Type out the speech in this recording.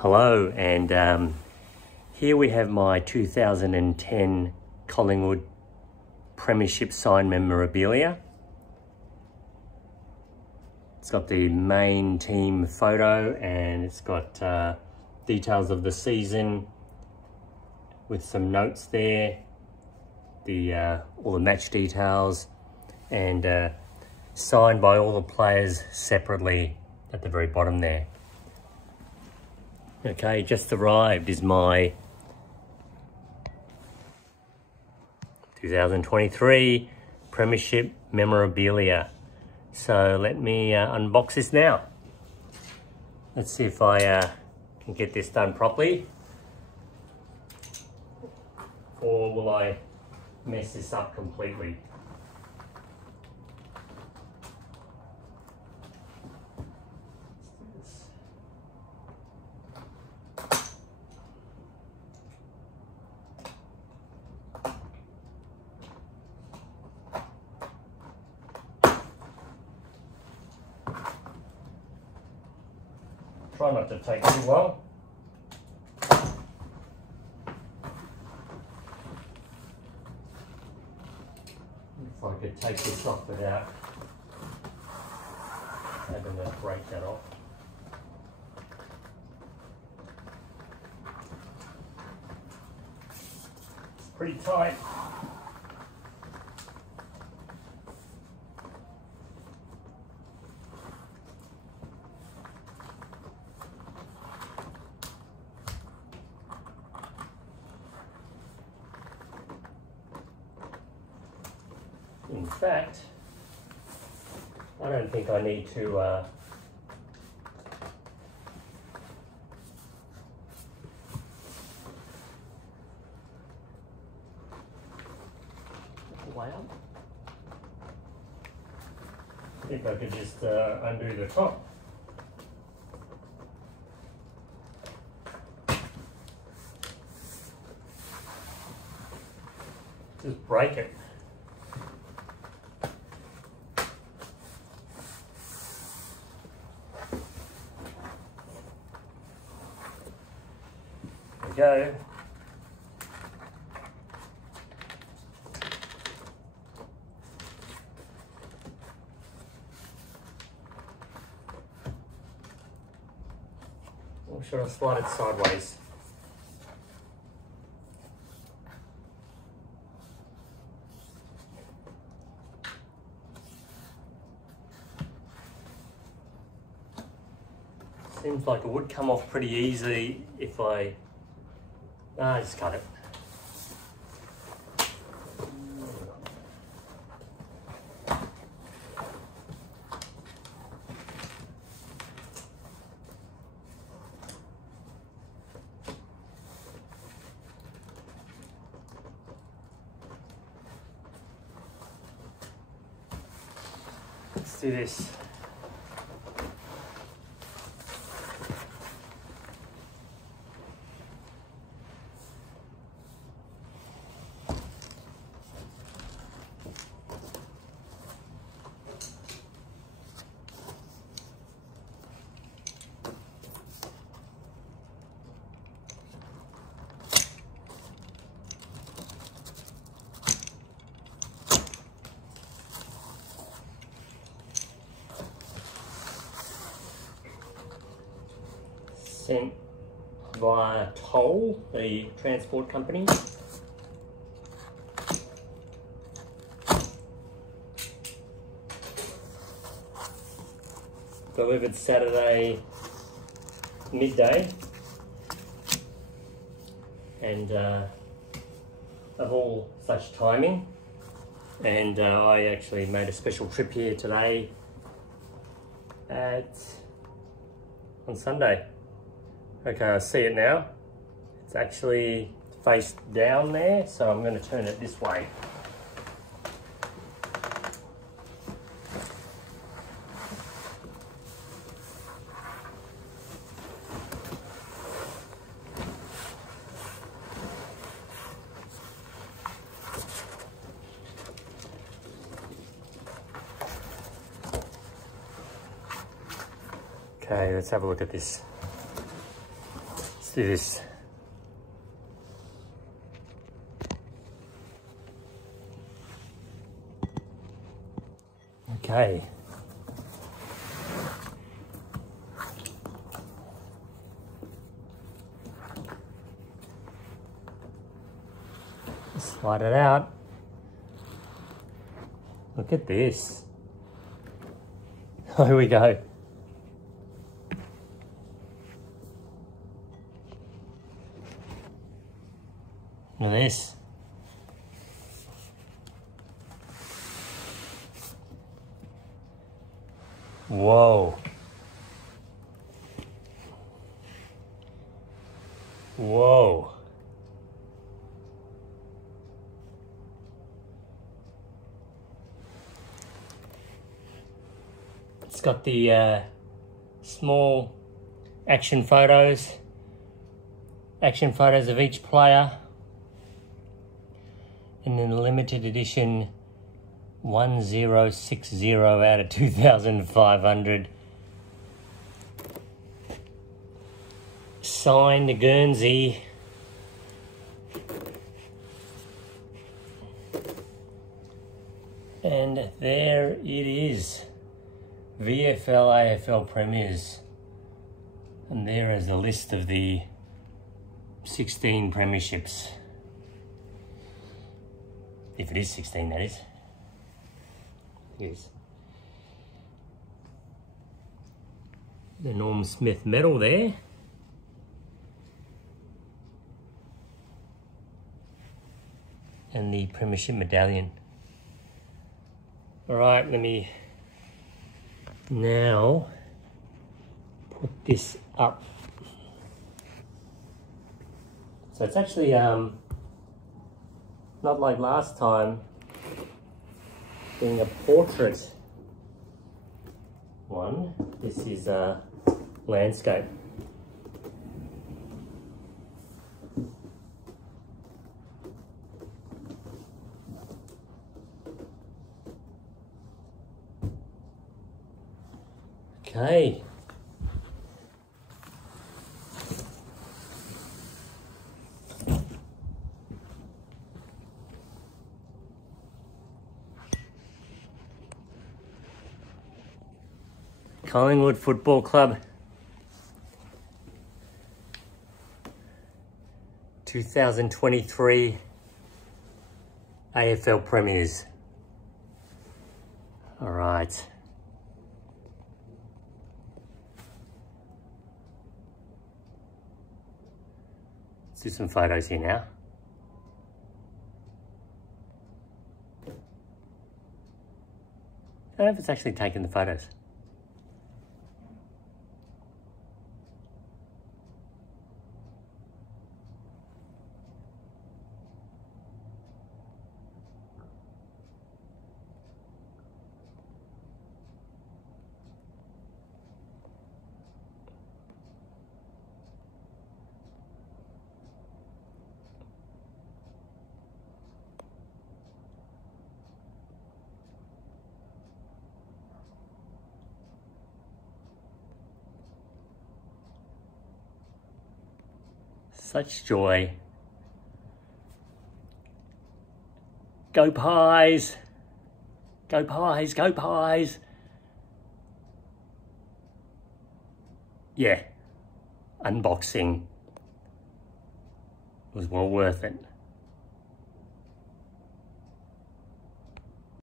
Hello, and here we have my 2010 Collingwood Premiership signed memorabilia. It's got the main team photo and it's got details of the season with some notes there, all the match details, and signed by all the players separately at the very bottom there. Okay, just arrived is my 2023 Premiership Memorabilia. So let me unbox this now. Let's see if I can get this done properly, or will I mess this up completely? Try not to take too long. If I could take this off without having to break that off. It's pretty tight. In fact, I don't think I need to way up. I think I could just undo the top. Just break it. Go. Or should I slide it sideways? Seems like it would come off pretty easy if I just cut it. Let's do this. Sent via Toll, the transport company. Delivered Saturday midday, and of all such timing, and I actually made a special trip here today on Sunday. Okay, I see it now. It's actually face down there, so I'm going to turn it this way. Okay, let's have a look at this. do this. Okay. Slide it out. Look at this. Here we go. Look at this. Whoa. Whoa. It's got the small action photos of each player, and then the limited edition 1060 out of 2,500. Signed Guernsey. And there it is. VFL AFL Premiers. And there is a list of the 16 premierships. If it is 16, that is. Yes. The Norm Smith medal there. And the premiership medallion. All right, let me now put this up. So it's actually not like last time being a portrait one. This is a landscape. Okay. Collingwood Football Club 2023 AFL Premiers. All right. Let's do some photos here now. I don't know if it's actually taken the photos. Such joy. Go Pies! Go Pies, go Pies! Yeah, unboxing was well worth it.